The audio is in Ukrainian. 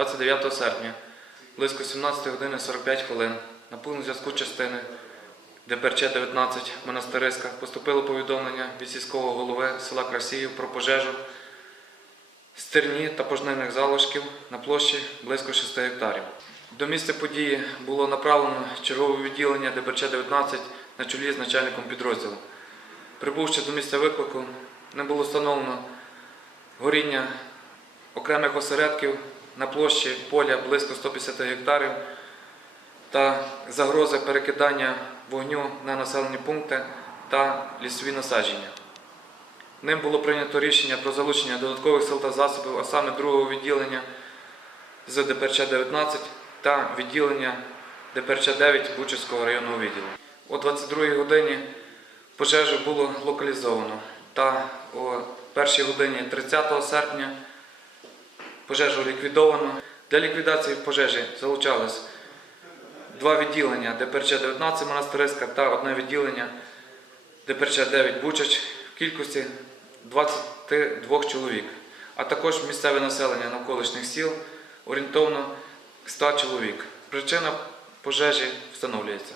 29 серпня, близько 17 години 45 хвилин, на повну зв'язку частини ДПРЧ 19 Монастириська поступило повідомлення від сільського голови села Красіїв про пожежу стерні та пожнивних залишків на площі близько 6 гектарів. До місця події було направлено чергове відділення ДПРЧ 19 на чолі з начальником підрозділу. Прибувши до місця виклику, не було встановлено горіння окремих осередків на площі поля близько 150 гектарів та загрози перекидання вогню на населені пункти та лісові насадження. Ним було прийнято рішення про залучення додаткових сил та засобів, а саме другого відділення з ДПРЧ 19 та відділення ДПРЧ 9 Бучівського районного відділу. О 22-й годині пожежу було локалізовано та о 1 годині 30 серпня Пожежу ліквідовано. Для ліквідації пожежі залучалось два відділення ДПРЧ 19 Монастириська та одне відділення ДПРЧ 9 Бучач в кількості 22 чоловік, а також місцеве населення навколишніх сіл орієнтовно 100 чоловік. Причина пожежі встановлюється.